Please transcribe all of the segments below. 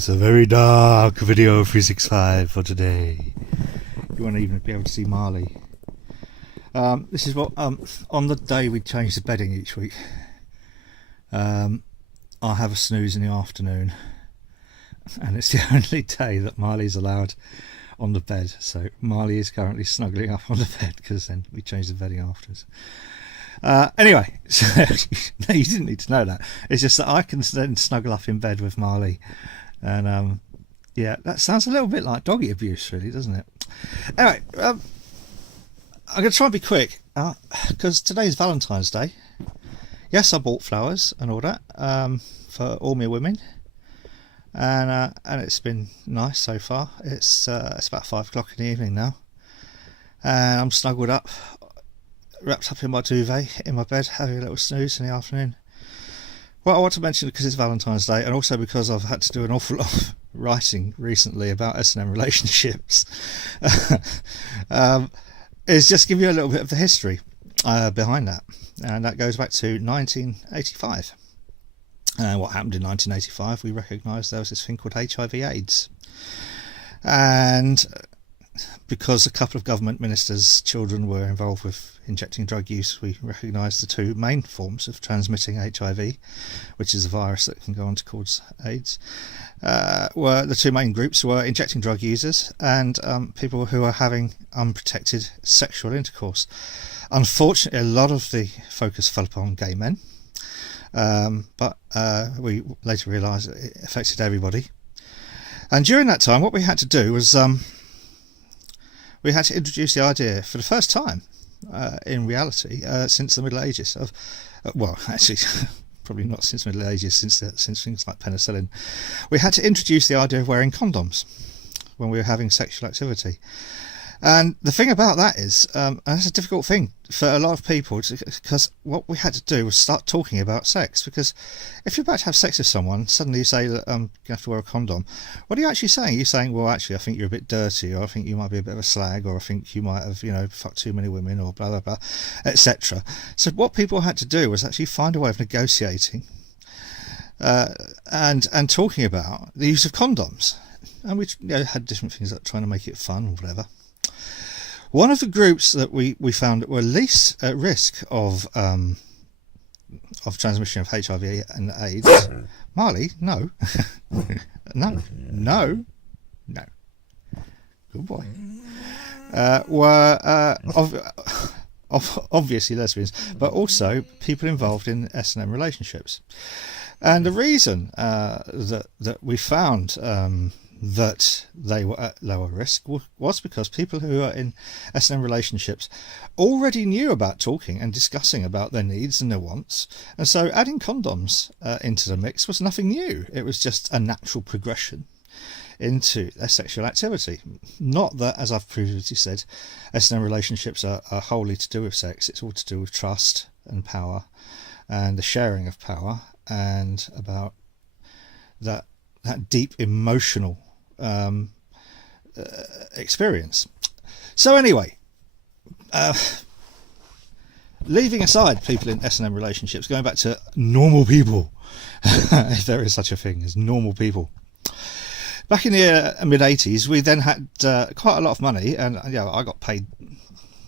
it's a very dark video 365 for today. You won't even be able to see Marley. This is what on the day we change the bedding each week. I have a snooze in the afternoon, and it's the only day that Marley's allowed on the bed. So Marley is currently snuggling up on the bed because then we change the bedding afterwards. Anyway, so no, you didn't need to know that. It's just that I can then snuggle up in bed with Marley, and yeah, that sounds a little bit like doggy abuse, really, doesn't it? Anyway, I'm going to try and be quick because today's Valentine's Day. Yes, I bought flowers and all that for all my women, and it's been nice so far. It's about 5 o'clock in the evening now, and I'm snuggled up, wrapped up in my duvet in my bed, having a little snooze in the afternoon. Well, I want to mention, because it's Valentine's Day, and also because I've had to do an awful lot of writing recently about S&M relationships, is just give you a little bit of the history behind that, and that goes back to 1985. What happened in 1985? We recognised there was this thing called HIV/AIDS, and because a couple of government ministers' children were involved with injecting drug use, we recognised the two main forms of transmitting HIV, which is a virus that can go on to cause AIDS. Were the two main groups were injecting drug users and people who are having unprotected sexual intercourse. Unfortunately, a lot of the focus fell upon gay men, but we later realised it affected everybody. And during that time, what we had to do was we had to introduce the idea for the first time in reality since the Middle Ages of, well, actually probably not since the Middle Ages, since things like penicillin. We had to introduce the idea of wearing condoms when we were having sexual activity. And the thing about that is, that's a difficult thing for a lot of people, because what we had to do was start talking about sex. Because if you're about to have sex with someone, suddenly you say that you have to wear a condom. What are you actually saying? You're saying, well, actually, I think you're a bit dirty, or I think you might be a bit of a slag, or I think you might have, fucked too many women, or blah, blah, blah, etc. So what people had to do was actually find a way of negotiating and talking about the use of condoms. And we had different things like trying to make it fun or whatever. One of the groups that we found that were least at risk of transmission of HIV and AIDS, Marley, no, no, good boy, were obviously lesbians, but also people involved in S&M relationships. And the reason that we found that they were at lower risk was because people who are in S&M relationships already knew about talking and discussing about their needs and their wants, and so adding condoms into the mix was nothing new. It was just a natural progression into their sexual activity. Not that, as I've previously said, S&M relationships are wholly to do with sex. It's all to do with trust and power and the sharing of power, and about that deep emotional experience. So anyway, leaving aside people in S&M relationships, going back to normal people, if there is such a thing as normal people. Back in the mid-80s, we then had quite a lot of money, and I got paid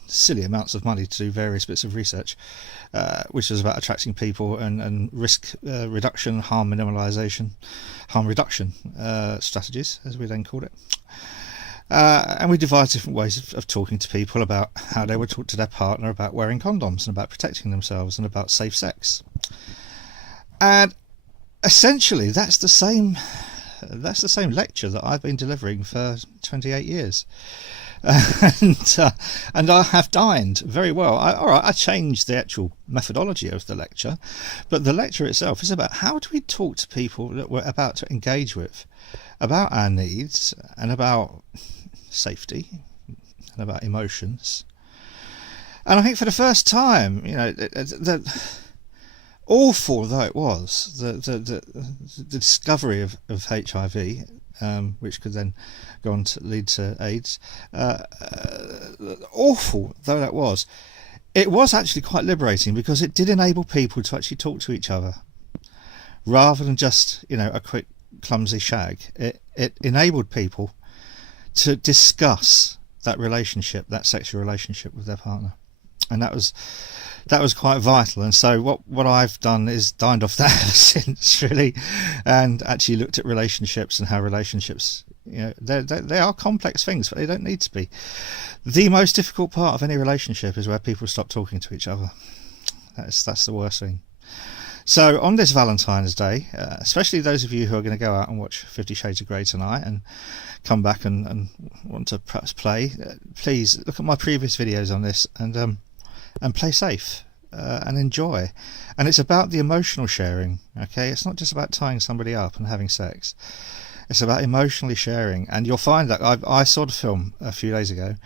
silly amounts of money to do various bits of research, which was about attracting people and risk reduction, harm reduction strategies, as we then called it. And we devised different ways of talking to people about how they would talk to their partner about wearing condoms and about protecting themselves and about safe sex. And essentially, that's the same lecture that I've been delivering for 28 years. And I have dined very well. I changed the actual methodology of the lecture, but the lecture itself is about how do we talk to people that we're about to engage with about our needs and about safety and about emotions. And I think for the first time, awful though it was, the discovery of HIV, which could then go on to lead to AIDS, awful though that was, it was actually quite liberating, because it did enable people to actually talk to each other rather than just a quick clumsy shag. It enabled people to discuss that relationship, that sexual relationship with their partner, and that was quite vital. And so what I've done is dined off that ever since, really, and actually looked at relationships and how relationships, they are complex things, but they don't need to be. The most difficult part of any relationship is where people stop talking to each other. That's the worst thing. So on this Valentine's Day, especially those of you who are going to go out and watch 50 Shades of Grey tonight and come back and want to perhaps play, please look at my previous videos on this and play safe and enjoy. And it's about the emotional sharing, okay? It's not just about tying somebody up and having sex. It's about emotionally sharing. And you'll find that I saw the film a few days ago.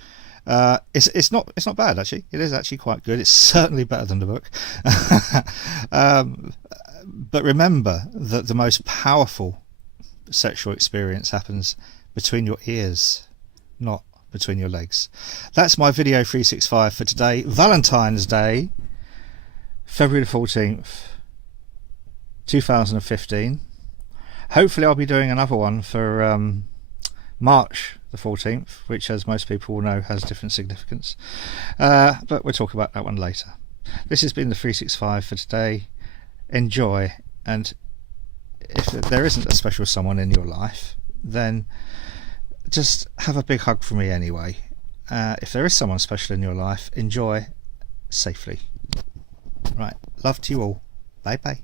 It's not bad, actually. It is actually quite good. It's certainly better than the book. But remember that the most powerful sexual experience happens between your ears, not between your legs. That's my video 365 for today, Valentine's Day, February the 14th 2015. Hopefully I'll be doing another one for March the 14th, which, as most people will know, has different significance, but we'll talk about that one later. This has been the 365 for today. Enjoy, and if there isn't a special someone in your life, then just have a big hug from me anyway. If there is someone special in your life, enjoy safely. Right, love to you all. Bye bye.